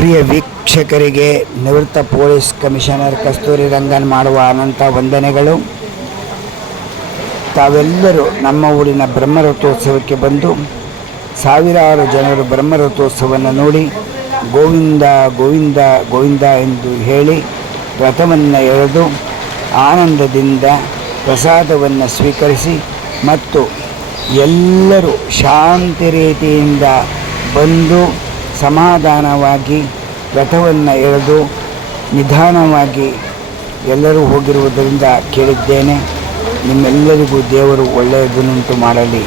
ಪ್ರಿಯ ವೀಕ್ಷಕರಿಗೆ ನಿವೃತ್ತ police commissioner Kasturi Rangan ಮಾಡುವ ಅನಂತ ವಂದನೆಗಳು. ತಾವೆಲ್ಲರೂ ನಮ್ಮ ಊರಿನ ಬ್ರಹ್ಮರಥೋತ್ಸವಕ್ಕೆ ಬಂದು ಸಾವಿರಾರು ಜನರು ಬ್ರಹ್ಮರಥೋತ್ಸವವನ್ನು ನೋಡಿ ಗೋವಿಂದ ಗೋವಿಂದ ಗೋವಿಂದ ಎಂದು ಹೇಳಿ ರಥವನ್ನು ಎಳೆದು ಆನಂದದಿಂದ ಪ್ರಸಾದವನ್ನು ಸ್ವೀಕರಿಸಿ ಮತ್ತು ಎಲ್ಲರೂ ಶಾಂತಿ ರೀತಿಯಿಂದ ಬಂದು ಸಮಾಧಾನವಾಗಿ ರಥವನ್ನು ಎಳೆದು ನಿಧಾನವಾಗಿ ಎಲ್ಲರೂ ಹೋಗಿರುವುದರಿಂದ ಕೇಳಿದ್ದೇನೆ. ನಿಮ್ಮೆಲ್ಲರಿಗೂ ದೇವರು ಒಳ್ಳೆಯದನ್ನುಂಟು ಮಾಡಲಿ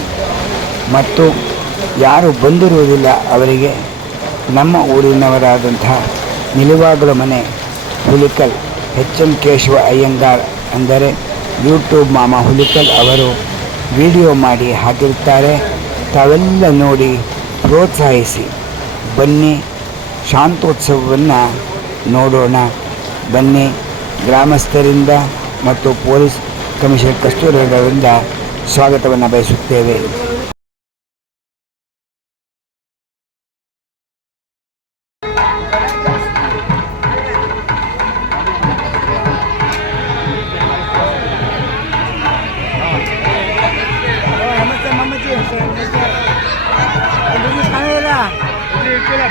ಮತ್ತು ಯಾರು ಬಂದಿರುವುದಿಲ್ಲ ಅವರಿಗೆ ನಮ್ಮ ಊರಿನವರಾದಂತಹ ನಿಲುವಾಗಲ ಮನೆ ಹುಲಿಕಲ್ ಎಚ್.ಎಂ. ಕೇಶವ ಅಯ್ಯಂಗಾರ್ ಅಂದರೆ ಯೂಟ್ಯೂಬ್ ಮಾಮ ಹುಲಿಕಲ್ ಅವರು ವಿಡಿಯೋ ಮಾಡಿ ಹಾಕಿರುತ್ತಾರೆ. ತಾವೆಲ್ಲ ನೋಡಿ ಪ್ರೋತ್ಸಾಹಿಸಿ ಬನ್ನಿ, ಶಾಂತೋತ್ಸವವನ್ನು ನೋಡೋಣ ಬನ್ನಿ. ಗ್ರಾಮಸ್ಥರಿಂದ ಮತ್ತು ಪೊಲೀಸ್ ಕಮಿಷನರ್ ಕಸ್ತೂರಿ ಅವರಿಂದ ಸ್ವಾಗತವನ್ನು ಬಯಸುತ್ತೇವೆ.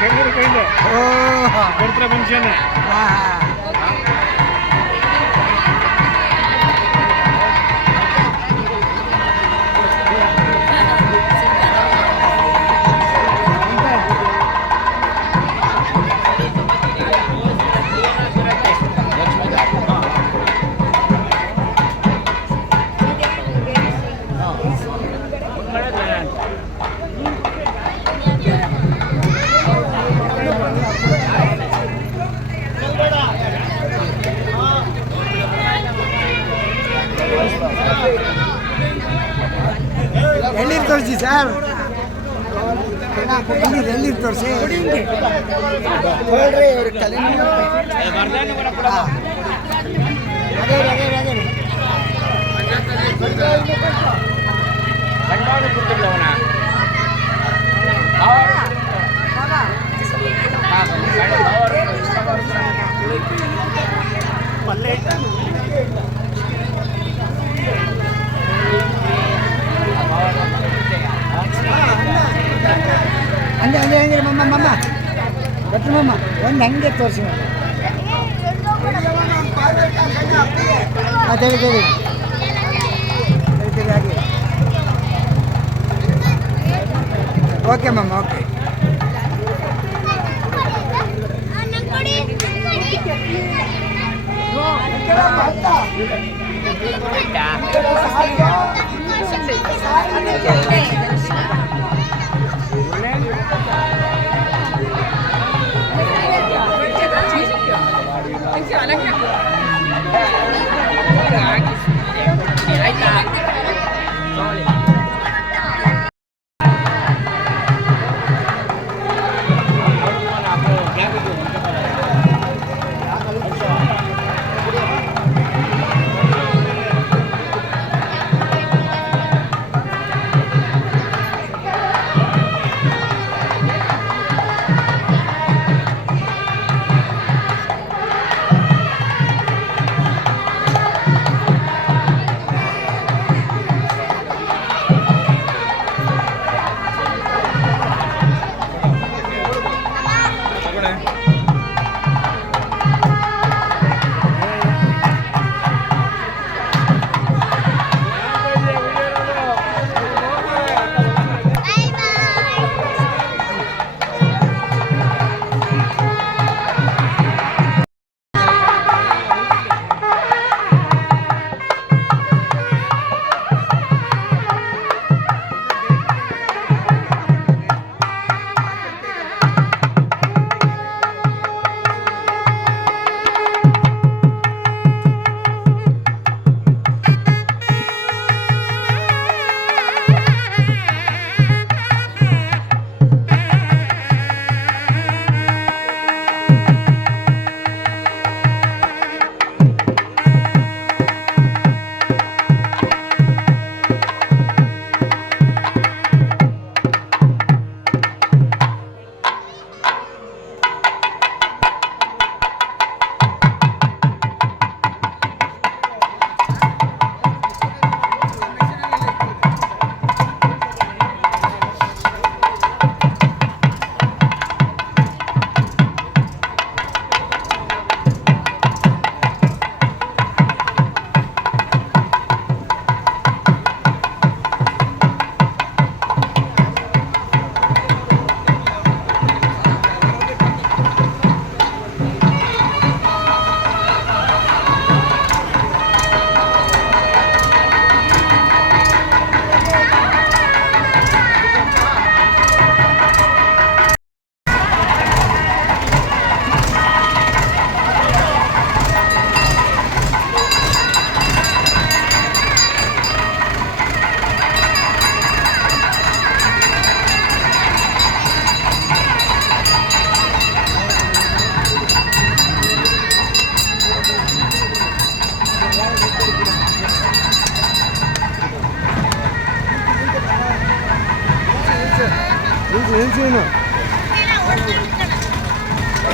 ಬೆಂಗಳೂರು ಕಡೆಯಿಂದ ಬರ್ತಾರೆ ಫಂಕ್ಷನ್. ಎಲ್ಲಿರು ತೋರಿಸಿ ಸರ್, ಎಲ್ಲಿರು ತೋರಿಸಿ ಹೇಳ್ರಿ. ಹಂಗೆ ಹಂಗೆ ಹಂಗೆ ಮಮ್ಮ ಗೊತ್ತು ಮಮ್ಮ, ಒಂದು ಹಂಗೆ ತೋರಿಸಿ ಹೇಳಿ ಹೇಳಿ ಹಾಗೆ. ಓಕೆ ಮಮ್ಮ, ಓಕೆ.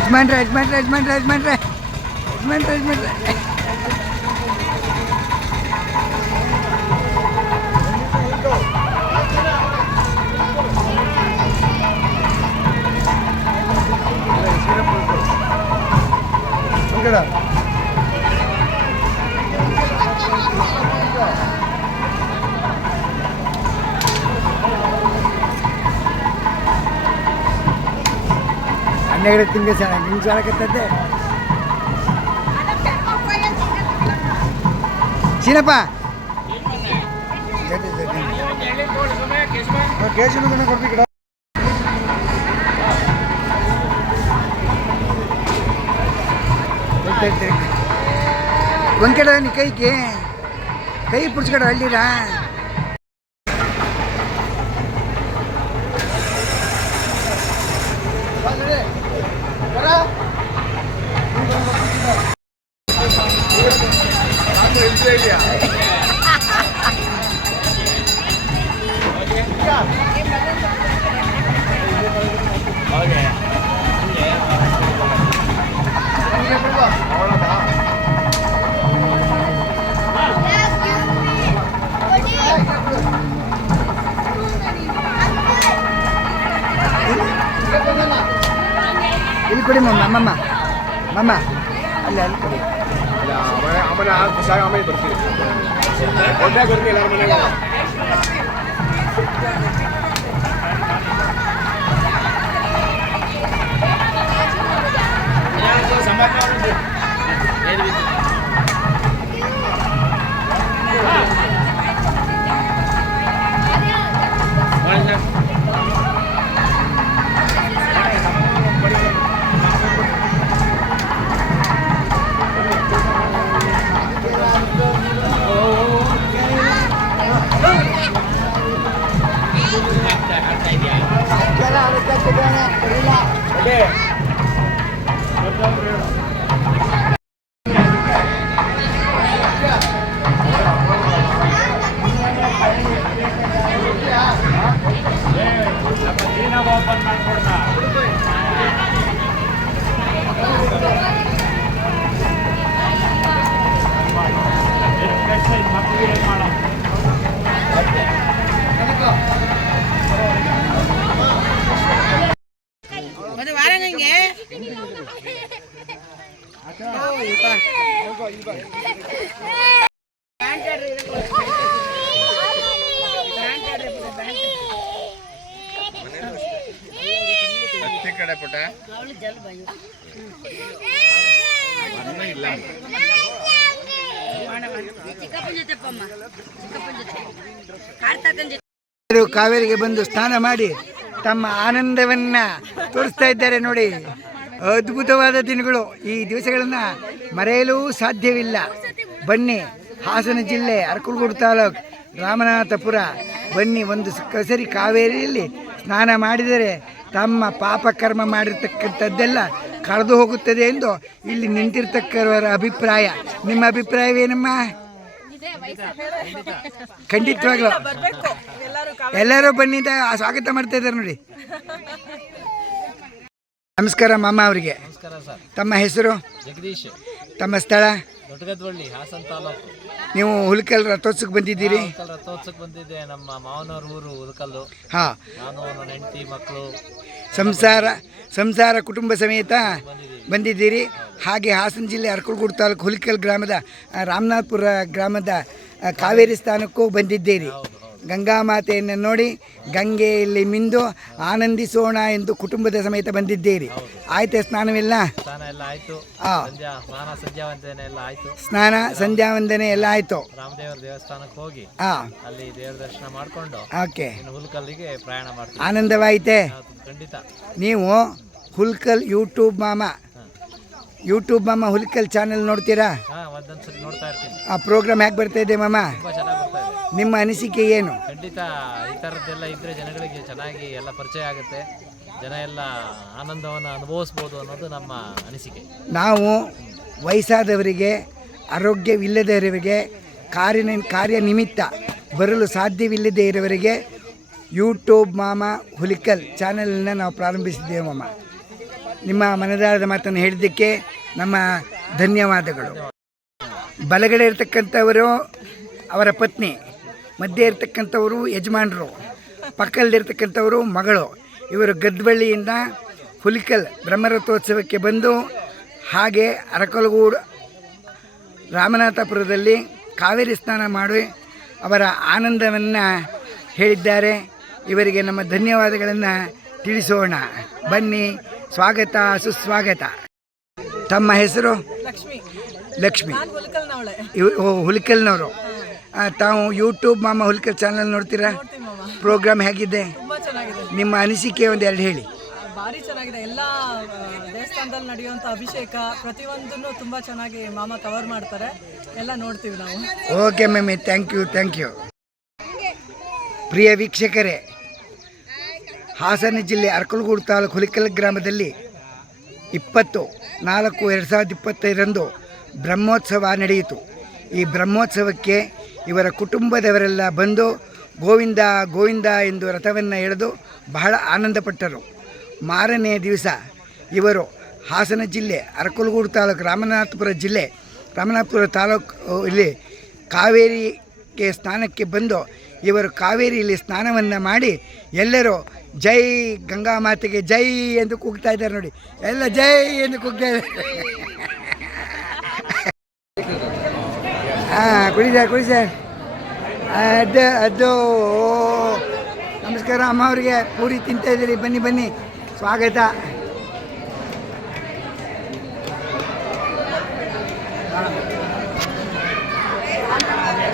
ಯಜಮಾನ್ರೆ ಯಜಮಾನ್ರೆ ಯಜಮಾನ್ರೆ ಯಜಮಾನ್ರೆ ಯಜಮಾನ್ರೆ ಯಜಮಾನ್ರೆ ಹನ್ನೆರಡು ತಿಂಗಳು ಸಣ್ಣ ನಿಮ್ಗೆ ಸಾಲಕತ್ತದ್ದೆ ಚೀನಪ್ಪ ಕೊಡ್ಬೇಕು ಒಂದ್ಕಡೆ ನೀ ಕೈಗೆ ಕೈ ಪುಡ್ಸ್ಕಡೆ ಹಳ್ಳಿರಾ ಇಲ್ಲಿ ಕೊಡಿ ಮಮ್ಮ ಅಲ್ಲಿ ಕೊಡಿ ಆಮೇಲೆ ಬರ್ತೀವಿ ಒಳ್ಳೆ ಬರ್ತೀವಿ ಎಲ್ಲರ ಮನೆಗೆ ಕಡೆ ಪುಟ್ಟ ಕಾವೇರಿಗೆ ಬಂದು ಸ್ನಾನ ಮಾಡಿ ತಮ್ಮ ಆನಂದವನ್ನ ತೋರಿಸ್ತಾ ಇದ್ದಾರೆ ನೋಡಿ. ಅದ್ಭುತವಾದ ದಿನಗಳು. ಈ ದಿವಸಗಳನ್ನು ಮರೆಯಲು ಸಾಧ್ಯವಿಲ್ಲ. ಬನ್ನಿ, ಹಾಸನ ಜಿಲ್ಲೆ ಅರಕಲಗೂಡು ತಾಲೂಕು ರಾಮನಾಥಪುರ ಬನ್ನಿ. ಒಂದು ಕಸರಿ ಕಾವೇರಿಯಲ್ಲಿ ಸ್ನಾನ ಮಾಡಿದರೆ ತಮ್ಮ ಪಾಪ ಕರ್ಮ ಮಾಡಿರ್ತಕ್ಕಂಥದ್ದೆಲ್ಲ ಕಳೆದು ಹೋಗುತ್ತದೆ ಎಂದು ಇಲ್ಲಿ ನಿಂತಿರ್ತಕ್ಕವರ ಅಭಿಪ್ರಾಯ. ನಿಮ್ಮ ಅಭಿಪ್ರಾಯವೇನಮ್ಮ? ಖಂಡಿತವಾಗ್ಲೂ ಎಲ್ಲರೂ ಬನ್ನಿ ಅಂತ ಸ್ವಾಗತ ಮಾಡ್ತಾ ಇದ್ದಾರೆ ನೋಡಿ. ನಮಸ್ಕಾರ ಮಾಮ ಅವರಿಗೆ. ತಮ್ಮ ಹೆಸರು? ಜಗದೀಶ್. ತಮ್ಮ ಸ್ಥಳ? ದೊಡ್ಡಗದ್ವಳ್ಳಿ, ಹಾಸನ ತಾಲೂಕು. ನೀವು ಹುಲ್ಕಲ್ ರಥೋತ್ಸವಕ್ಕೆ ಬಂದಿದ್ದೀರಿ? ರಥೋತ್ಸವಕ್ಕೆ ಬಂದಿದ್ದೆ. ನಮ್ಮ ಮಾವನವ್ರ ಊರು ಹುಲ್ಕಲ್ಲು. ಹಾಂ. ನಾನು ನನ್ನ ಹೆಂಡತಿ ಮಕ್ಕಳು ಸಂಸಾರ ಕುಟುಂಬ ಸಮೇತ ಬಂದಿದ್ದೀರಿ. ಹಾಗೆ ಹಾಸನ ಜಿಲ್ಲೆ ಅರಕಲಗೂಡು ತಾಲೂಕು ಹುಲ್ಕಲ್ ಗ್ರಾಮದ ರಾಮನಾಥಪುರ ಗ್ರಾಮದ ಕಾವೇರಿ ಸ್ಥಾನಕ್ಕೂ ಬಂದಿದ್ದೀರಿ. ಗಂಗಾ ಮಾತೆಯನ್ನು ನೋಡಿ ಗಂಗೆಯಲ್ಲಿ ಮಿಂದು ಆನಂದಿಸೋಣ ಎಂದು ಕುಟುಂಬದ ಸಮೇತ ಬಂದಿದ್ದೀರಿ. ಆಯ್ತಾ ಸ್ನಾನವೆಲ್ಲ? ಸ್ನಾನ ಸಂಧ್ಯಾ ವಂದನೆ ಎಲ್ಲ ಆಯ್ತು. ರಾಮದೇವರ ದೇವಸ್ಥಾನಕ್ಕೆ ಹೋಗಿ ಅಲ್ಲಿ ದೇವರ ದರ್ಶನ ಮಾಡಿಕೊಂಡು ಓಕೆ ಹುಲ್ಕಲ್ಲಿಗೆ ಪ್ರಯಾಣ ಮಾಡ್ತೀವಿ. ಆನಂದವಾಯಿತೆ? ಖಂಡಿತ. ನೀವು ಹುಲ್ಕಲ್ ಯೂಟ್ಯೂಬ್ ಮಾಮ ಹುಲ್ಕಲ್ ಚಾನೆಲ್ ನೋಡ್ತೀರಾ? ಒಂದೊಂದ್ಸರಿ ನೋಡ್ತಾ ಇರ್ತೀನಿ. ಆ ಪ್ರೋಗ್ರಾಮ್ ಹೇಗೆ ಬರ್ತಾ ಇದೆ ಮಾಮ? ತುಂಬಾ ಚೆನ್ನಾಗಿ ಬರ್ತಾ ಇದೆ. ನಿಮ್ಮ ಅನಿಸಿಕೆ ಏನು? ಖಂಡಿತ ಈ ಥರದ್ದೆಲ್ಲ ಇದ್ರೆ ಜನಗಳಿಗೆ ಚೆನ್ನಾಗಿ ಎಲ್ಲ ಪರಿಚಯ ಆಗುತ್ತೆ. ಜನ ಎಲ್ಲ ಆನಂದವನ್ನು ಅನುಭವಿಸ್ಬೋದು ಅನ್ನೋದು ನಮ್ಮ ಅನಿಸಿಕೆ. ನಾವು ವಯಸ್ಸಾದವರಿಗೆ, ಆರೋಗ್ಯವಿಲ್ಲದವರಿಗೆ, ಕಾರ್ಯ ನಿಮಿತ್ತ ಬರಲು ಸಾಧ್ಯವಿಲ್ಲದೆ ಇರೋವರಿಗೆ ಯೂಟ್ಯೂಬ್ ಮಾಮ ಹುಲಿಕಲ್ ಚಾನೆಲನ್ನು ನಾವು ಪ್ರಾರಂಭಿಸಿದ್ದೇವೆ ಮಾಮ. ನಿಮ್ಮ ಮನದಾಳದ ಮಾತನ್ನು ಹೇಳಿದ್ದಕ್ಕೆ ನಮ್ಮ ಧನ್ಯವಾದಗಳು. ಬಲಗಡೆ ಇರ್ತಕ್ಕಂಥವರು ಅವರ ಪತ್ನಿ, ಮಧ್ಯೆ ಇರ್ತಕ್ಕಂಥವರು ಯಜಮಾನರು, ಪಕ್ಕದಲ್ಲಿರ್ತಕ್ಕಂಥವರು ಮಗಳು. ಇವರು ಗದ್ದಬಳ್ಳಿಯಿಂದ ಹುಲಿಕಲ್ ಬ್ರಹ್ಮರಥೋತ್ಸವಕ್ಕೆ ಬಂದು ಹಾಗೆ ಅರಕಲಗೂಡು ರಾಮನಾಥಪುರದಲ್ಲಿ ಕಾವೇರಿ ಸ್ನಾನ ಮಾಡಿ ಅವರ ಆನಂದವನ್ನು ಹೇಳಿದ್ದಾರೆ. ಇವರಿಗೆ ನಮ್ಮ ಧನ್ಯವಾದಗಳನ್ನು ತಿಳಿಸೋಣ. ಬನ್ನಿ, ಸ್ವಾಗತ ಸುಸ್ವಾಗತ. ತಮ್ಮ ಹೆಸರು? ಲಕ್ಷ್ಮಿ. ಹುಲಿಕಲ್ನವರು. ತಾವು ಯೂಟ್ಯೂಬ್ ಮಾಮ ಹುಲಿಕಲ್ ಚಾನಲ್ ನೋಡ್ತೀರಾ? ಪ್ರೋಗ್ರಾಮ್ ಹೇಗಿದೆ? ನಿಮ್ಮ ಅನಿಸಿಕೆ ಒಂದೆರಡು ಹೇಳಿ. ಭಾರಿ ಚೆನ್ನಾಗಿದೆ. ಎಲ್ಲ ದೇವಸ್ಥಾನದಲ್ಲಿ ನಡೆಯುವಂಥ ಅಭಿಷೇಕ ಪ್ರತಿಯೊಂದನ್ನು ತುಂಬ ಚೆನ್ನಾಗಿ ಮಾಮ ಕವರ್ ಮಾಡ್ತಾರೆ. ಎಲ್ಲ ನೋಡ್ತೀವಿ ನಾವು. Okay ma'am, thank you. ಪ್ರಿಯ ವೀಕ್ಷಕರೇ, ಹಾಸನ ಜಿಲ್ಲೆ ಅರಕಲಗೂಡು ತಾಲೂಕು ಹುಲಿಕಲ್ ಗ್ರಾಮದಲ್ಲಿ 20/4/2025 ಬ್ರಹ್ಮೋತ್ಸವ ನಡೆಯಿತು. ಈ ಬ್ರಹ್ಮೋತ್ಸವಕ್ಕೆ ಇವರ ಕುಟುಂಬದವರೆಲ್ಲ ಬಂದು ಗೋವಿಂದ ಗೋವಿಂದ ಎಂದು ರಥವನ್ನು ಎಳೆದು ಬಹಳ ಆನಂದಪಟ್ಟರು. ಮಾರನೇ ದಿವಸ ಇವರು ಹಾಸನ ಜಿಲ್ಲೆ ಅರಕಲಗೂಡು ತಾಲೂಕು ರಾಮನಾಥಪುರ ತಾಲೂಕು ಇಲ್ಲಿ ಕಾವೇರಿಗೆ ಸ್ನಾನಕ್ಕೆ ಬಂದು ಇವರು ಕಾವೇರಿಯಲ್ಲಿ ಸ್ನಾನವನ್ನು ಮಾಡಿ ಎಲ್ಲರೂ ಜೈ ಗಂಗಾ ಮಾತೆಗೆ ಜೈ ಎಂದು ಕೂಗ್ತಾ ಇದ್ದಾರೆ ನೋಡಿ. ಎಲ್ಲ ಜೈ ಎಂದು ಕೂಗ್ತಾ ಇದ್ದಾರೆ. ಕುಡಿ ಸರ್. ಅದು ನಮಸ್ಕಾರ ಅಮ್ಮ ಅವರಿಗೆ. ಪೂರಿ ತಿಂತಾ ಇದ್ದೀರಿ, ಬನ್ನಿ ಸ್ವಾಗತ.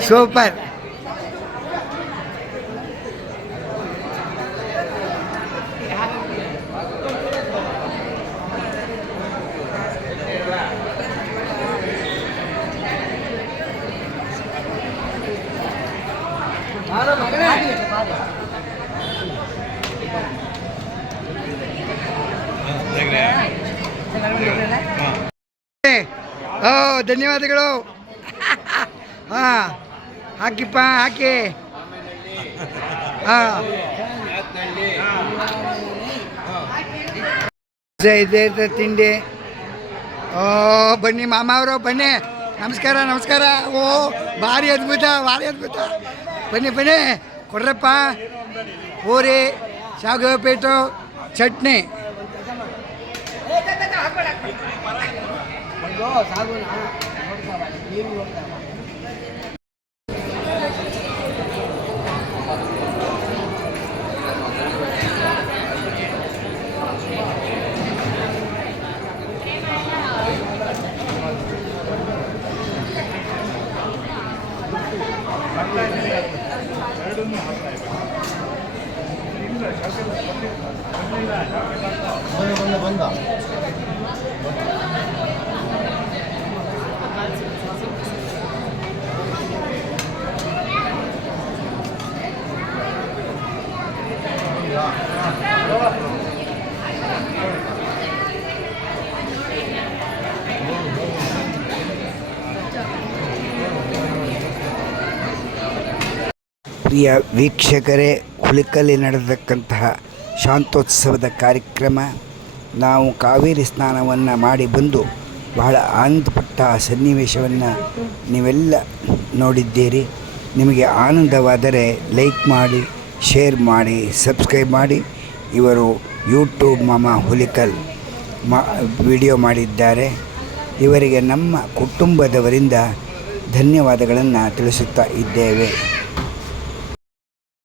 ಸೂಪರ್. ಧನ್ಯವಾದಗಳು. ಹಾಕಿಪ್ಪ, ಹಾಕಿ. ಇದೇ ತಿಂಡಿ. ಬನ್ನಿ ಮಾಮ ಅವರು, ಬನ್ನಿ. ನಮಸ್ಕಾರ. ಓ, ಭಾರಿ ಅದ್ಭುತ. ಬನ್ನಿ ಕೊಡ್ರಪ್ಪ. ಪೂರಿ, ಶಾವಿಗೆ ಉಪ್ಪಿಟ್ಟು, ಚಟ್ನಿ. ಪ್ರಿಯ ವೀಕ್ಷಕರೇ, ಹುಲಿಕಲ್ಲಿ ನಡೆದಕ್ಕಂತಹ ಶಾಂತೋತ್ಸವದ ಕಾರ್ಯಕ್ರಮ, ನಾವು ಕಾವೇರಿ ಸ್ನಾನವನ್ನು ಮಾಡಿ ಬಂದು ಬಹಳ ಆನಂದಪಟ್ಟ ಸನ್ನಿವೇಶವನ್ನು ನೀವೆಲ್ಲ ನೋಡಿದ್ದೀರಿ. ನಿಮಗೆ ಆನಂದವಾದರೆ ಲೈಕ್ ಮಾಡಿ, ಶೇರ್ ಮಾಡಿ, ಸಬ್ಸ್ಕ್ರೈಬ್ ಮಾಡಿ. ಇವರು ಯೂಟ್ಯೂಬ್ ಮಾಮ ಹುಲಿಕಲ್ ವಿಡಿಯೋ ಮಾಡಿದ್ದಾರೆ. ಇವರಿಗೆ ನಮ್ಮ ಕುಟುಂಬದವರಿಂದ ಧನ್ಯವಾದಗಳನ್ನು ತಿಳಿಸುತ್ತಾ ಇದ್ದೇವೆ.